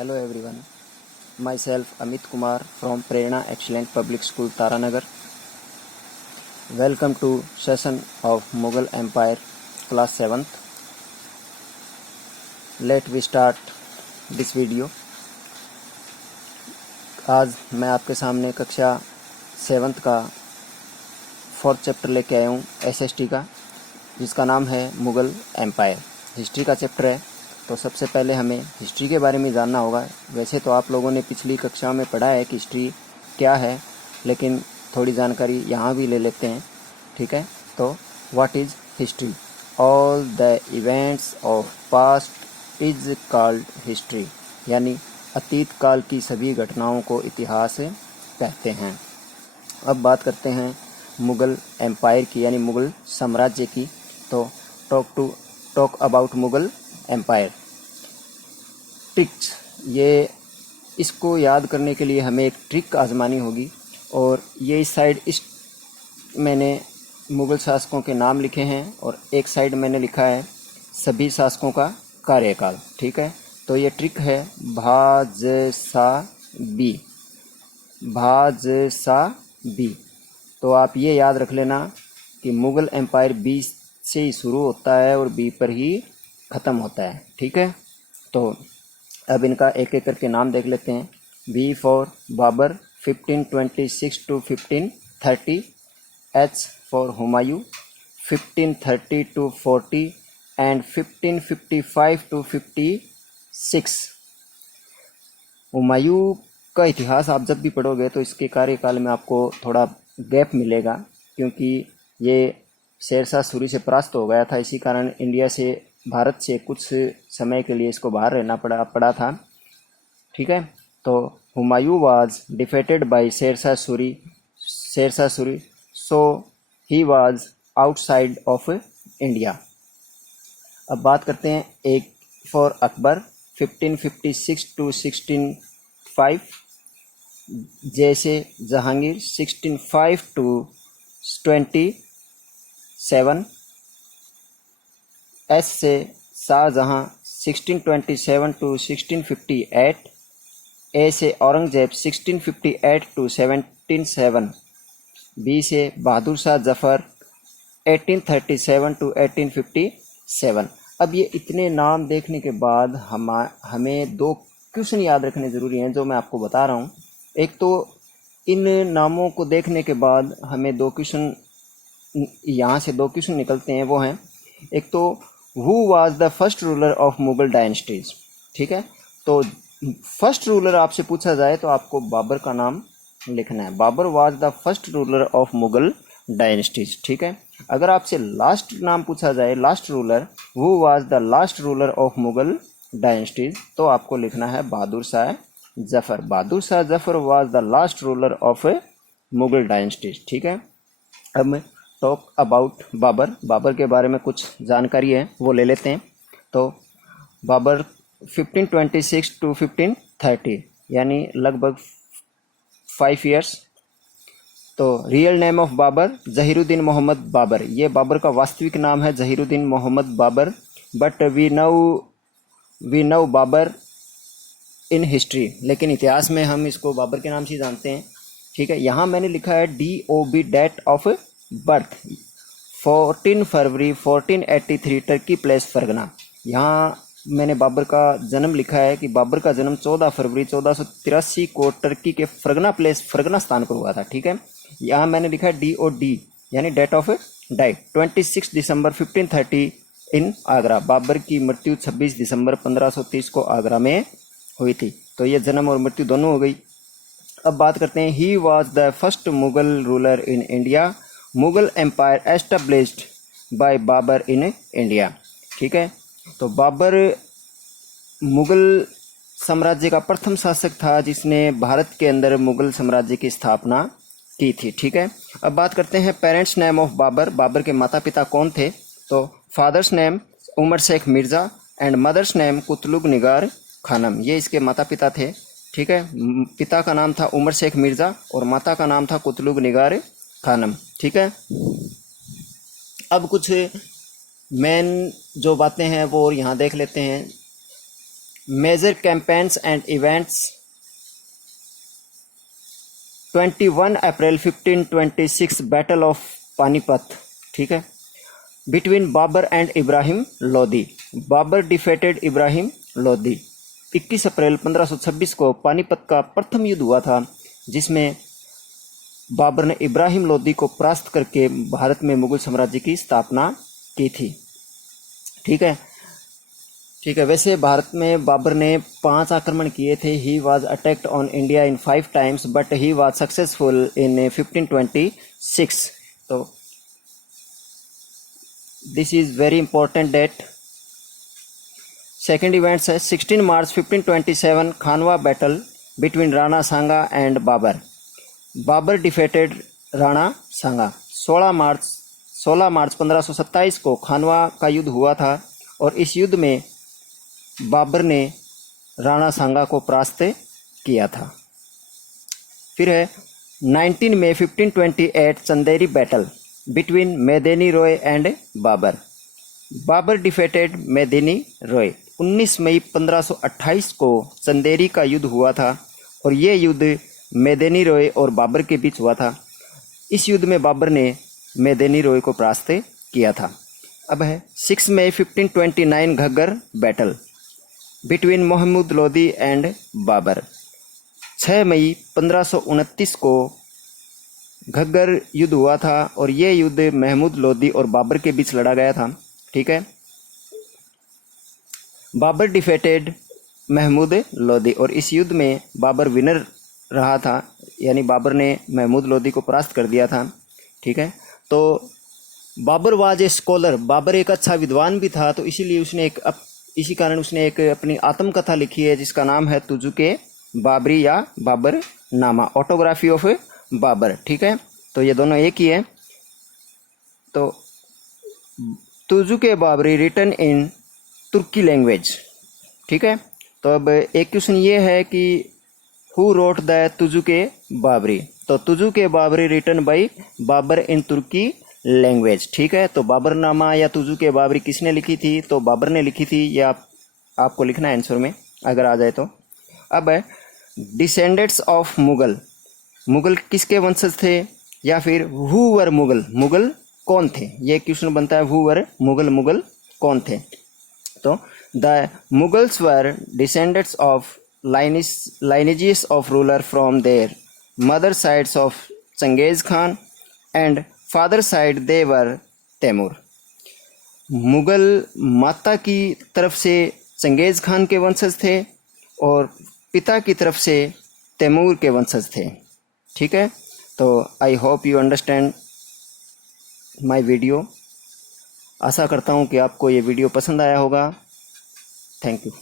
Hello everyone, myself Amit Kumar from Prerna Excellent Public School Taranagar. Welcome to session of Mughal Empire class 7th. Let we start this video. आज मैं आपके सामने कक्षा 7th का 4th chapter लेके आया हूँ SST का, जिसका नाम है मुग़ल एम्पायर। हिस्ट्री का चैप्टर है, तो सबसे पहले हमें हिस्ट्री के बारे में जानना होगा। वैसे तो आप लोगों ने पिछली कक्षा में पढ़ा है कि हिस्ट्री क्या है, लेकिन थोड़ी जानकारी यहाँ भी ले लेते हैं, ठीक है। तो what is history? All the events of past is called history, यानी अतीत काल की सभी घटनाओं को इतिहास कहते हैं। अब बात करते हैं मुग़ल एम्पायर की, यानी मुग़ल साम्राज्य की। तो talk about Mughal empire. Tricks, ये इसको याद करने के लिए हमें एक ट्रिक आजमानी होगी, और ये इस साइड मैंने मुग़ल शासकों के नाम लिखे हैं और एक साइड मैंने लिखा है सभी शासकों का कार्यकाल, ठीक है। तो ये ट्रिक है भाजसा बी। तो आप ये याद रख लेना कि मुग़ल एम्पायर बी से ही शुरू होता है और बी पर ही ख़त्म होता है, ठीक है। तो अब इनका एक एक करके नाम देख लेते हैं। B for Babur 1526 to 1530, H for Humayun 1530 to 40 and 1555 to 56। Humayun का इतिहास आप जब भी पढ़ोगे तो इसके कार्यकाल में आपको थोड़ा गैप मिलेगा, क्योंकि ये शेरशाह सूरी से परास्त हो गया था। इसी कारण भारत से कुछ समय के लिए इसको बाहर रहना पड़ा था, ठीक है। तो Humayun was defeated by Sher Shah Suri, so he was outside of India. अब बात करते हैं एक फॉर अकबर 1556 to 1605, जैसे जहांगीर 1605 to 27, एस से शाहजहां 1627 to 1658, ए से औरंगजेब 1658 to 1707, बी से बहादुर शाह जफ़र 1837 to 1857। अब ये इतने नाम देखने के बाद हमें दो क्वेश्चन याद रखने ज़रूरी हैं, जो मैं आपको बता रहा हूँ। एक तो इन नामों को देखने के बाद हमें दो क्वेश्चन निकलते हैं, वो हैं, एक तो Who was the first ruler of Mughal dynasties, ठीक है। तो फर्स्ट रूलर आपसे पूछा जाए तो आपको बाबर का नाम लिखना है। Babur was the first ruler of Mughal dynasties, ठीक है। अगर आपसे लास्ट नाम पूछा जाए, last ruler, who was the last ruler of Mughal dynasties, तो आपको लिखना है Bahadur Shah Zafar. Bahadur Shah Zafar was the last ruler of Mughal dynasties, ठीक है। अब मैं टॉक अबाउट बाबर के बारे में कुछ जानकारी है, वो ले लेते हैं। तो बाबर 1526 to 1530, यानी लगभग 5 इयर्स। तो real name of Babur Zahiruddin Muhammad Babur, ये बाबर का वास्तविक नाम है Zahiruddin Muhammad Babur, but we know Babur इन हिस्ट्री, लेकिन इतिहास में हम इसको बाबर के नाम से जानते हैं, ठीक है। यहाँ मैंने लिखा है DOB, डेट ऑफ बर्थ 14 फरवरी 1483, टर्की प्लेस फरगना। यहाँ मैंने बाबर का जन्म लिखा है कि बाबर का जन्म 14 फरवरी 1483 को टर्की के फरगना स्थान पर हुआ था, ठीक है। यहाँ मैंने लिखा है DOD, यानी डेट ऑफ डाइट 26 दिसंबर 1530 इन आगरा। बाबर की मृत्यु 26 दिसंबर 1530 को आगरा में हुई थी। तो ये जन्म और मृत्यु दोनों हो गई। अब बात करते हैं, he was the first Mughal ruler in India, Mughal empire established by Babur in India, ठीक है। तो बाबर मुग़ल साम्राज्य का प्रथम शासक था जिसने भारत के अंदर मुग़ल साम्राज्य की स्थापना की थी, ठीक है। अब बात करते हैं पेरेंट्स नेम ऑफ बाबर के माता पिता कौन थे। तो father's name Umar Shaikh Mirza and mother's name Qutlugh Nigar Khanum, ये इसके माता पिता थे, ठीक है। पिता का नाम था उमर शेख मिर्ज़ा और माता का नाम था कुतलुग निगार खानम, ठीक है। अब कुछ मेन जो बातें हैं वो यहाँ देख लेते हैं। Major campaigns and events 21 April 1526 battle of Panipat, ठीक है, between Babur and Ibrahim Lodi. Babur defeated Ibrahim Lodi. 21 April 1526 को पानीपत का प्रथम युद्ध हुआ था, जिसमें बाबर ने इब्राहिम लोदी को परास्त करके भारत में मुगल साम्राज्य की स्थापना की थी। ठीक है, ठीक है। वैसे भारत में बाबर ने 5 आक्रमण किए थे। He was attacked on India in 5 times but he was successful in 1526। तो this is very important date. Second events है 16 March 1527 Khanwa battle between Rana Sanga and Babur. Babur defeated Rana Sanga. 16 March 1527 को खानवा का युद्ध हुआ था और इस युद्ध में बाबर ने राणा सांगा को परास्त किया था। फिर है 19 मई 1528 Chanderi battle between Medini Roy and Babur. Babur defeated मेदिनी रॉय। 19 मई 1528 को चंदेरी का युद्ध हुआ था और ये युद्ध मेदिनी रॉय और बाबर के बीच हुआ था। इस युद्ध में बाबर ने मेदिनी रॉय को परास्त किया था। अब है 6 मई 1529 Ghaggar battle between Mahmud Lodi and Babur. 6 मई 1529 को घग्गर युद्ध हुआ था और ये युद्ध महमूद लोदी और बाबर के बीच लड़ा गया था। ठीक है, बाबर डिफेटेड महमूद लोदी और इस युद्ध में बाबर विनर रहा था, यानी बाबर ने महमूद लोदी को परास्त कर दिया था। ठीक है, तो Babur was a scholar. Babur एक अच्छा विद्वान भी था, तो इसीलिए उसने इसी कारण उसने एक अपनी आत्मकथा लिखी है जिसका नाम है तुजुके बाबरी या बाबर नामा, ऑटोग्राफी ऑफ बाबर। ठीक है, तो ये दोनों एक ही है। तो Tuzuk-e Babri written in Turki language. ठीक है, तो अब एक क्वेश्चन ये है कि who wrote the Tuzuk-e Babri. तो Tuzuk-e Babri written by Babur in Turki language. ठीक है, तो बाबरनामा या तुजुके बाबरी किसने लिखी थी? तो बाबर ने लिखी थी। या आपको लिखना है आंसर में अगर आ जाए तो। अब है डिसेंडेंट्स ऑफ मुगल। मुगल किसके वंशज थे? या फिर हु वर मुगल, मुगल कौन थे? ये क्वेश्चन बनता है, हु वर मुगल, मुगल कौन थे? तो the Mughals were descendants of lineages of ruler from their mother sides of Changez Khan and father side they were Taimur. Mughal माता की तरफ से चंगेज खान के वंशज थे और पिता की तरफ से तैमूर के वंशज थे। ठीक है, तो I hope you understand my video. आशा करता हूँ कि आपको ये वीडियो पसंद आया होगा। Thank you.